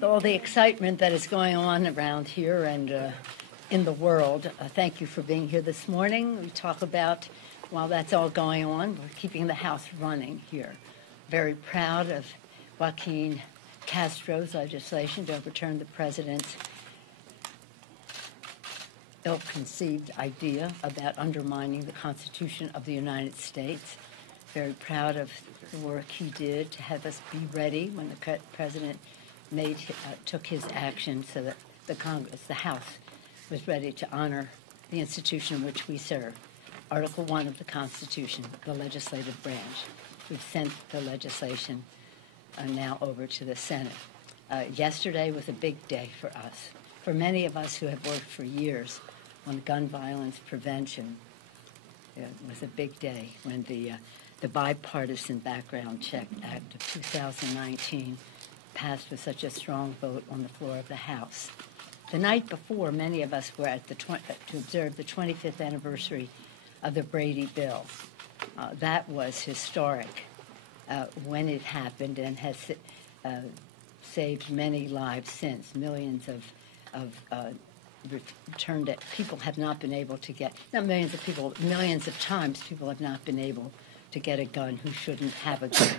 With all the excitement that is going on around here and in the world, thank you for being here this morning. We talk about, while that's all going on, we're keeping the House running here. Very proud of Joaquin Castro's legislation to overturn the president's ill-conceived idea about undermining the Constitution of the United States. Very proud of the work he did to have us be ready when the president took his action so that the House, was ready to honor the institution in which we serve. Article 1 of the Constitution, the legislative branch. We've sent the legislation now over to the Senate. Yesterday was a big day for us. For many of us who have worked for years on gun violence prevention, it was a big day when the Bipartisan Background Check Act of 2019 passed with such a strong vote on the floor of the House. The night before, many of us were at to observe the 25th anniversary of the Brady Bill. That was historic when it happened and has saved many lives since. Millions of returned it. People have not been able to get, not millions of people, millions of times people have not been able to get a gun who shouldn't have a gun.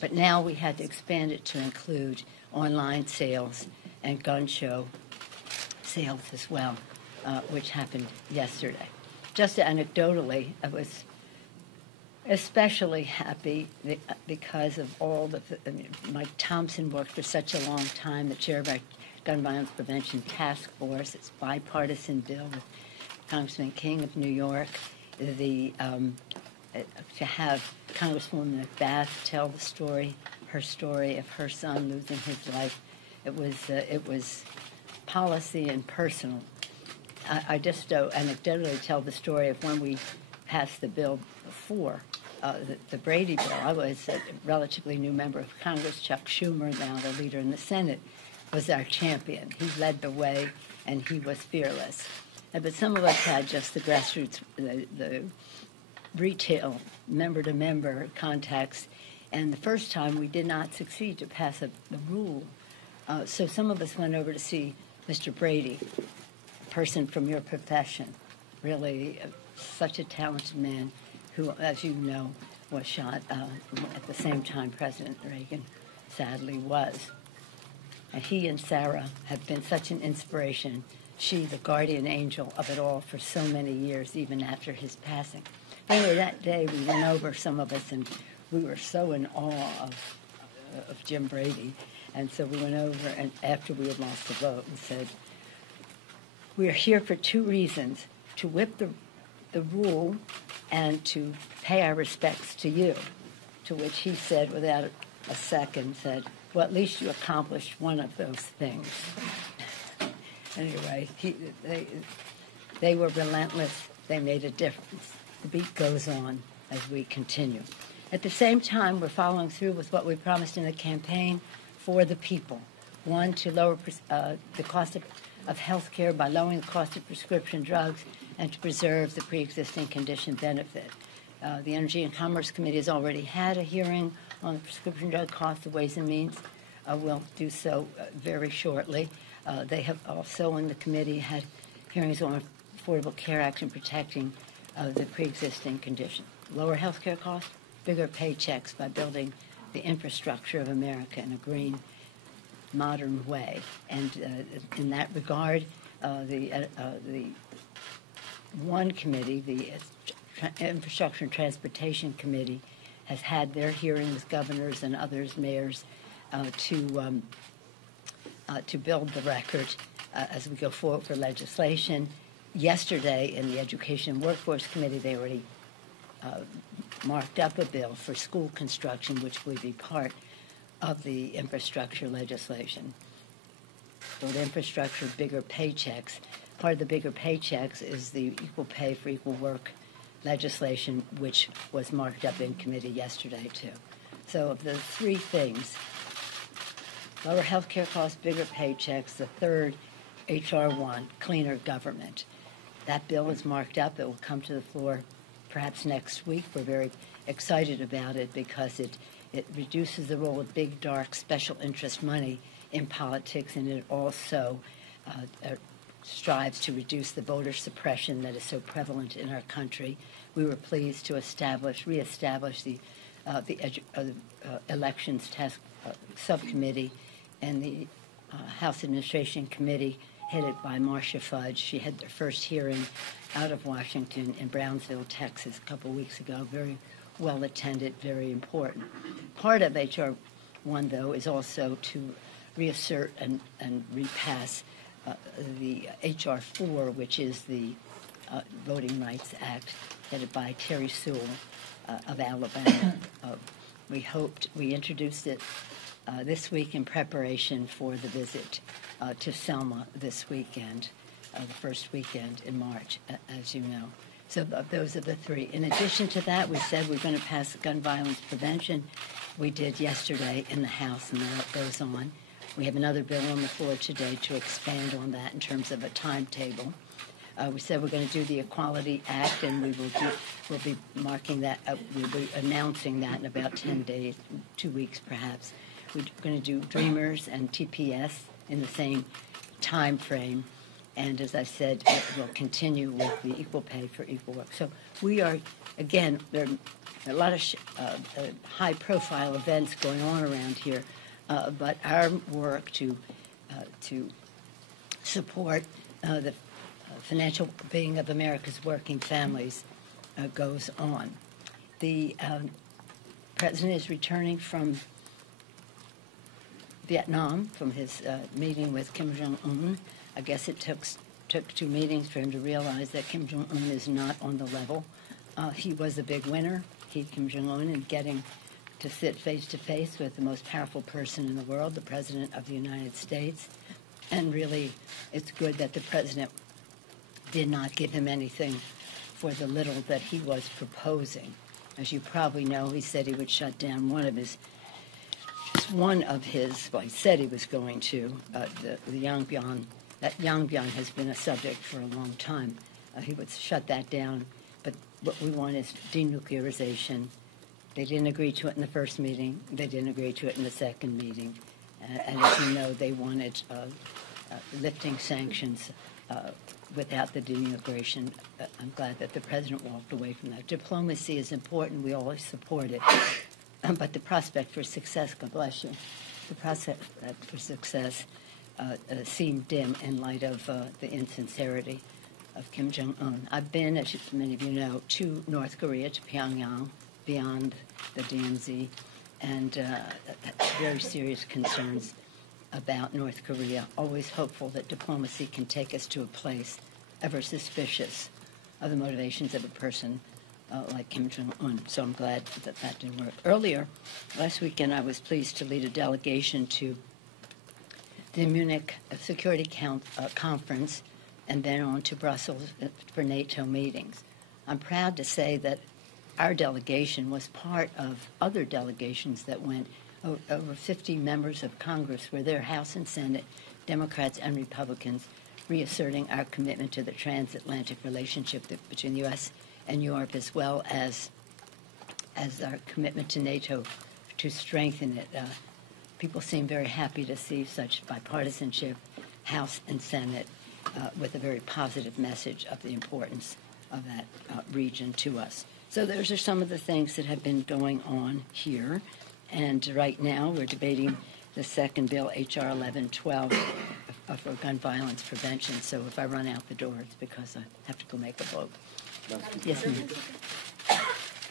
But now we had to expand it to include online sales and gun show sales as well, which happened yesterday. Just anecdotally, I was especially happy because of all Mike Thompson worked for such a long time, the chair of our Gun Violence Prevention Task Force. It's a bipartisan bill with Congressman King of New York. To have Congresswoman McBath tell the story, her story of her son losing his life, it was policy and personal. I just anecdotally tell the story of when we passed the bill before, the Brady Bill. I was a relatively new member of Congress. Chuck Schumer, now the leader in the Senate, was our champion. He led the way, and he was fearless. But some of us had just the grassroots, the retail member-to-member contacts, and the first time we did not succeed to pass the rule. So some of us went over to see Mr. Brady, a person from your profession, really such a talented man who, as you know, was shot at the same time President Reagan sadly was. And he and Sarah have been such an inspiration. She, the guardian angel of it all for so many years, even after his passing. Anyway, that day we went over, some of us, and we were so in awe of Jim Brady. And so we went over, and after we had lost the vote, and said, we are here for two reasons: to whip the rule and to pay our respects to you. To which he said, without a second, said, well, at least you accomplished one of those things. Anyway, they were relentless. They made a difference. The beat goes on as we continue. At the same time, we're following through with what we promised in the campaign for the people. One, to lower the cost of health care by lowering the cost of prescription drugs and to preserve the pre-existing condition benefit. The Energy and Commerce Committee has already had a hearing on the prescription drug cost. The Ways and Means will do so very shortly. They have also in the committee had hearings on Affordable Care Act and protecting the pre-existing condition. Lower health care costs, bigger paychecks by building the infrastructure of America in a green, modern way. And in that regard, the one committee, the Infrastructure and Transportation Committee, has had their hearing with governors and others, mayors, to build the record as we go forward for legislation. Yesterday, in the Education and Workforce Committee, they already marked up a bill for school construction, which would be part of the infrastructure legislation. Build infrastructure, bigger paychecks. Part of the bigger paychecks is the equal pay for equal work legislation, which was marked up in committee yesterday, too. So of the three things, lower health care costs, bigger paychecks. The third, H.R. 1, cleaner government. That bill is marked up. It will come to the floor perhaps next week. We're very excited about it because it reduces the role of big, dark, special interest money in politics, and it also strives to reduce the voter suppression that is so prevalent in our country. We were pleased to reestablish the Elections Task Subcommittee and the House Administration Committee headed by Marcia Fudge. She had their first hearing out of Washington in Brownsville, Texas, a couple weeks ago. Very well attended, very important. Part of H.R. 1, though, is also to reassert and repass the H.R. 4, which is the Voting Rights Act, headed by Terry Sewell of Alabama. We introduced it this week in preparation for the visit to Selma this weekend, the first weekend in March, as you know. So those are the three. In addition to that, we said we're going to pass gun violence prevention. We did yesterday in the House, and that goes on. We have another bill on the floor today to expand on that in terms of a timetable. We said we're going to do the Equality Act, and we'll be marking that. We'll be announcing that in about 10 days, 2 weeks perhaps. We're going to do Dreamers and TPS in the same time frame. And as I said, we'll continue with the equal pay for equal work. So we are, again, there are a lot of high-profile events going on around here, but our work to support the financial being of America's working families goes on. The president is returning from Vietnam, from his meeting with Kim Jong-un. I guess it took 2 meetings for him to realize that Kim Jong-un is not on the level. He was a big winner, Kim Jong-un, in getting to sit face-to-face with the most powerful person in the world, the President of the United States. And really, it's good that the President did not give him anything for the little that he was proposing. As you probably know, he said he would shut down one of his, well, he said he was going to, the Yanbian. That Yanbian has been a subject for a long time. He would shut that down, but what we want is denuclearization. They didn't agree to it in the first meeting. They didn't agree to it in the second meeting. And as you know, they wanted lifting sanctions without the denuclearization. I'm glad that the president walked away from that. Diplomacy is important. We always support it. But the prospect for success, God bless you, the prospect for success seemed dim in light of the insincerity of Kim Jong-un. I've been, as many of you know, to North Korea, to Pyongyang, beyond the DMZ, and very serious concerns about North Korea, always hopeful that diplomacy can take us to a place ever suspicious of the motivations of a person like Kim Jong-un. So I'm glad that that didn't work. Earlier, last weekend, I was pleased to lead a delegation to the Munich Security Conference and then on to Brussels for NATO meetings. I'm proud to say that our delegation was part of other delegations that went. Over 50 members of Congress were there, House and Senate, Democrats and Republicans, reasserting our commitment to the transatlantic relationship between the U.S. and Europe, as well as our commitment to NATO to strengthen it. People seem very happy to see such bipartisanship, House and Senate, with a very positive message of the importance of that region to us. So those are some of the things that have been going on here. And right now we're debating the second bill, H.R. 1112, for gun violence prevention. So if I run out the door, it's because I have to go make a vote. Yes, ma'am.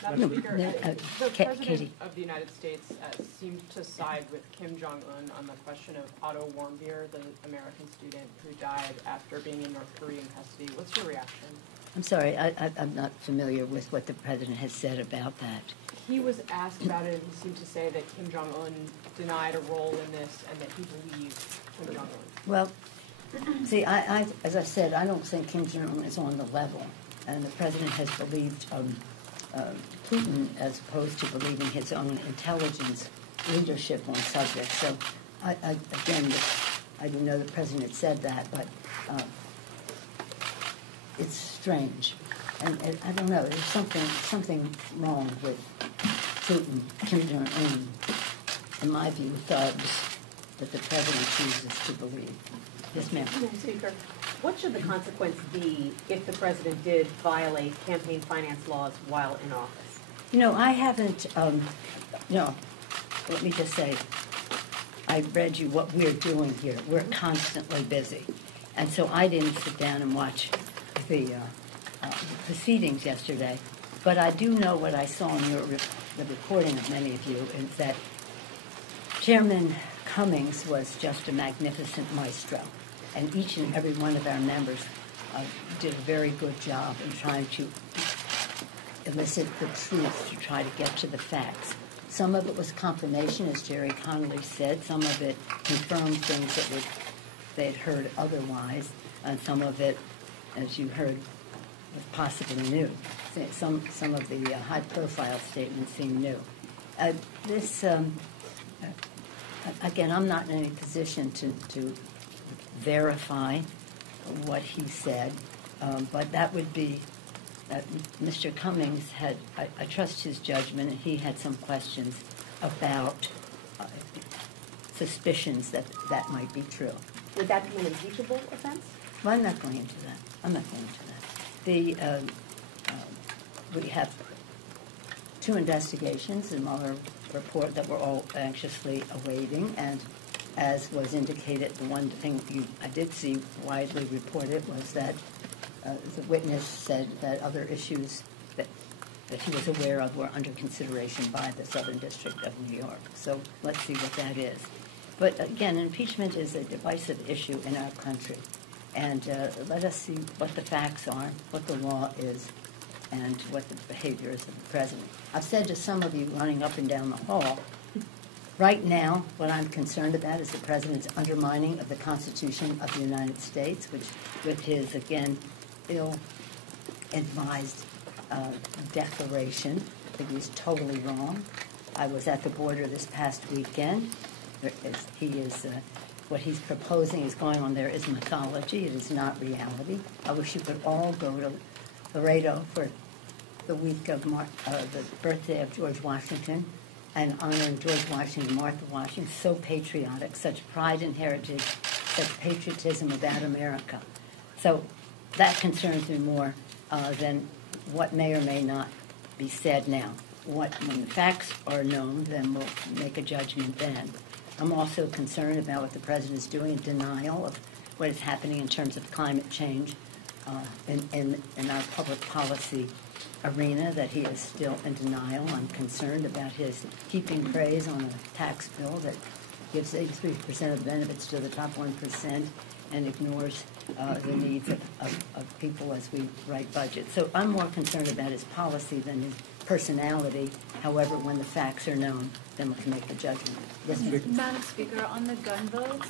Madam Speaker, the President Katie. of the United States seemed to side with Kim Jong-un on the question of Otto Warmbier, the American student who died after being in North Korean custody. What's your reaction? I'm sorry, I'm not familiar with what the President has said about that. He was asked about it, and he seemed to say that Kim Jong-un denied a role in this and that he believed Kim Jong-un. Well, see, as I said, I don't think Kim Jong-un is on the level, and the President has believed Putin as opposed to believing his own intelligence leadership on subjects. So, again, I didn't know the President said that, but it's strange. And I don't know, there's something wrong with Putin, Kim Jong-un. In my view, thugs that the president chooses to believe. Yes, ma'am. Madam Speaker, what should the consequence be if the president did violate campaign finance laws while in office? You know, I haven't, no, let me just say, I read you what we're doing here. We're constantly busy. And so I didn't sit down and watch the proceedings yesterday. But I do know what I saw in the reporting of many of you is that Chairman Cummings was just a magnificent maestro. And each and every one of our members did a very good job in trying to elicit the truth, to try to get to the facts. Some of it was confirmation, as Jerry Connolly said. Some of it confirmed things that they had heard otherwise. And some of it, as you heard, was possibly new. Some of the high-profile statements seem new. Again, I'm not in any position to verify what he said, but that would be Mr. Cummings had, I trust his judgment, and he had some questions about suspicions that might be true. Would that be an impeachable offense? Well, I'm not going into that. I'm not going into that. We have 2 investigations, the Mueller report that we're all anxiously awaiting, and as was indicated, the one thing I did see widely reported was that the witness said that other issues that he was aware of were under consideration by the Southern District of New York. So let's see what that is. But again, impeachment is a divisive issue in our country. And let us see what the facts are, what the law is, and what the behavior is of the president. I've said to some of you running up and down the hall, right now, what I'm concerned about is the president's undermining of the Constitution of the United States, which, with his, again, ill-advised declaration, I think he's totally wrong. I was at the border this past weekend. What he's proposing is going on there is mythology. It is not reality. I wish you could all go to Laredo for the week of the birthday of George Washington and honoring George Washington, Martha Washington. So patriotic, such pride and heritage, such patriotism about America. So that concerns me more than what may or may not be said now. When the facts are known, then we'll make a judgment then. I'm also concerned about what the president is doing in denial of what is happening in terms of climate change in our public policy arena, that he is still in denial. I'm concerned about his heaping praise on a tax bill that gives 83% of the benefits to the top 1% and ignores the needs of people as we write budgets. So I'm more concerned about his policy than his personality. However, when the facts are known, then we can make a judgment. Yes, Madam Speaker, on the gun votes,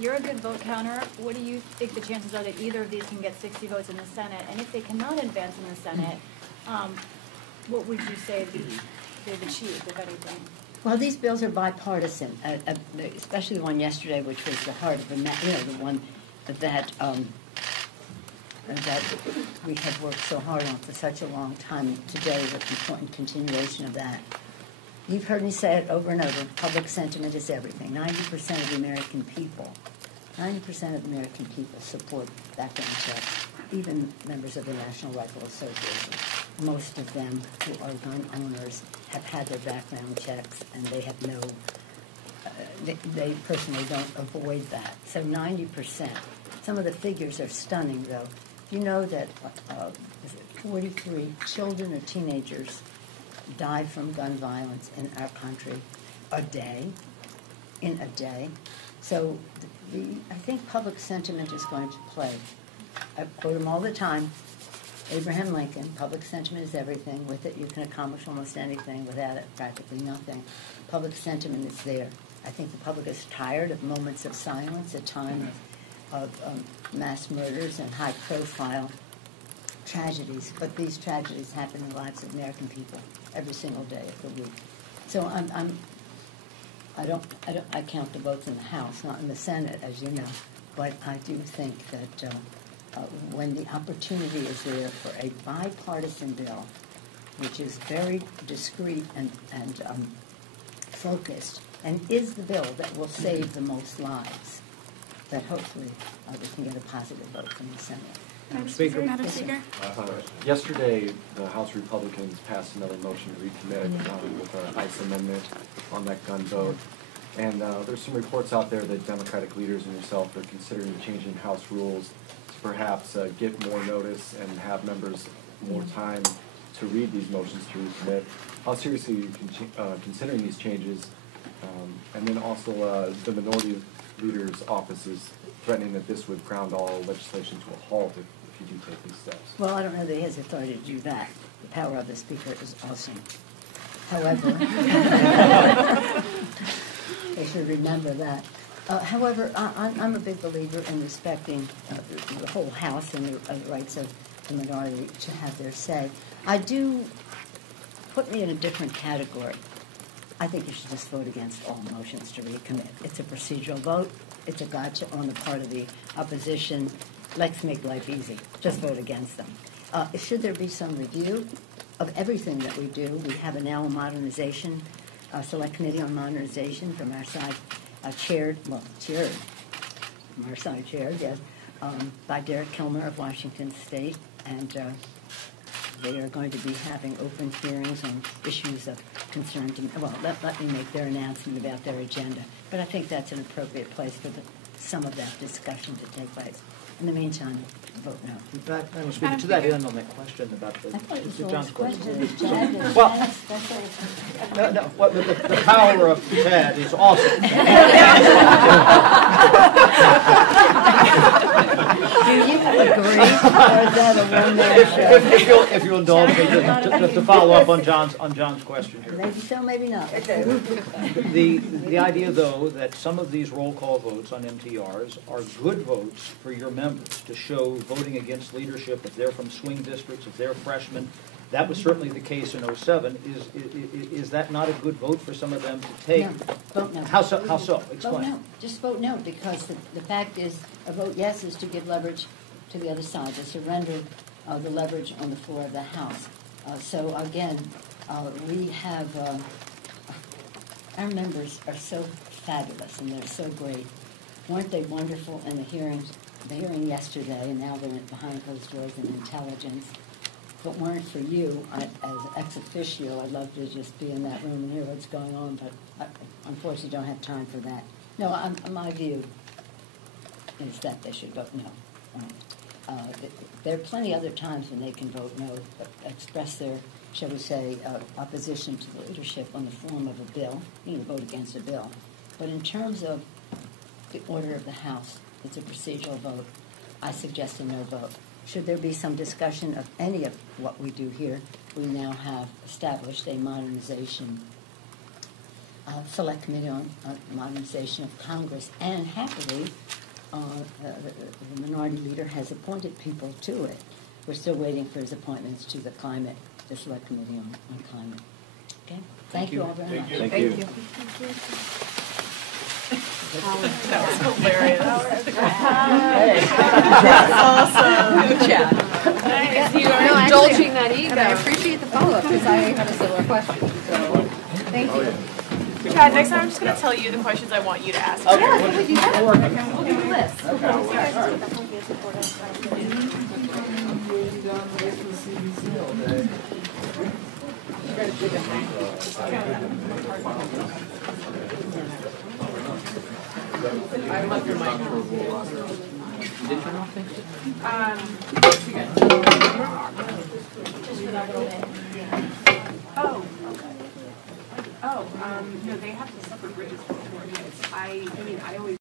you're a good vote counter. What do you think the chances are that either of these can get 60 votes in the Senate? And if they cannot advance in the Senate, what would you say they've achieved, if anything? Well, these bills are bipartisan, especially the one yesterday, which was the heart of the one that we have worked so hard on for such a long time. Today is an important continuation of that. You've heard me say it over and over. Public sentiment is everything. 90% of the American people, 90% of American people support background checks, even members of the National Rifle Association. Most of them who are gun owners have had their background checks, and they have no, they personally don't avoid that. So 90%. Some of the figures are stunning, though. You know that 43 children or teenagers die from gun violence in our country in a day. So I think public sentiment is going to play. I quote him all the time. Abraham Lincoln, public sentiment is everything. With it, you can accomplish almost anything. Without it, practically nothing. Public sentiment is there. I think the public is tired of moments of silence, a time of mass murders and high-profile tragedies. But these tragedies happen in the lives of American people every single day of the week. So I count the votes in the House, not in the Senate, as you know. But I do think that when the opportunity is there for a bipartisan bill, which is very discreet and focused and is the bill that will save the most lives, that hopefully we can get a positive vote from the Senate. Madam Speaker. Madam Speaker. Yesterday, the House Republicans passed another motion to recommit with an ICE amendment on that gun vote. And there's some reports out there that Democratic leaders and yourself are considering changing House rules to perhaps get more notice and have members more time to read these motions to recommit. How seriously are you considering these changes? And then also the minority leaders' offices threatening that this would ground all legislation to a halt if you do take these steps. Well, I don't know that he has authority to do that. The power of the Speaker is awesome. However, they should remember that. However, I'm a big believer in respecting the whole House and the rights of the minority to have their say. I do put me in a different category. I think you should just vote against all motions to recommit. It's a procedural vote. It's a gotcha on the part of the opposition. Let's make life easy. Just vote against them. Should there be some review of everything that we do? We have a now modernization, select committee on modernization from our side, chaired from our side chaired, yes, by Derek Kilmer of Washington State, and they are going to be having open hearings on issues of concern to, well, let me make their announcement about their agenda. But I think that's an appropriate place for some of that discussion to take place. In the meantime, vote no. Madam Speaker, to that end on that question about I thought it was the the John's last question. question. Chad, Well, that's all. the power of Chad is awesome. Do you agree, or is that a one-man show? If you'll indulge me, just to follow up on John's question here. Maybe so, maybe not. The idea, though, that some of these roll call votes on MTRs are good votes for your members to show voting against leadership if they're from swing districts, if they're freshmen. That was certainly the case in '07. Is that not a good vote for some of them to take? No, vote no. How so? Explain. Vote no. Just vote no, because the fact is, a vote yes is to give leverage to the other side, to surrender the leverage on the floor of the House. So again, we have, our members are so fabulous and they're so great. Weren't they wonderful in the hearing yesterday, and now they're behind closed doors in intelligence. If it weren't for you, as ex officio, I'd love to just be in that room and hear what's going on, but I unfortunately don't have time for that. No, my view is that they should vote no. There are plenty other times when they can vote no, but express their, shall we say, opposition to the leadership on the form of a bill. You can vote against a bill. But in terms of the order of the House, it's a procedural vote. I suggest a no vote. Should there be some discussion of any of what we do here, we now have established a modernization select committee on modernization of Congress, and happily the minority leader has appointed people to it. We're still waiting for his appointments to the select committee on climate. Okay? Thank you all very much. Thank you. That was hilarious. That's awesome. Good chat. You are indulging that ego. And I appreciate the follow-up because I had a similar question. So, thank you. Chad, next time I'm just going to tell you the questions I want you to ask. Okay. Yeah, we'll do that. We'll give you a list. I love your mic. No, they have to separate bridges for 4 minutes. I mean, I always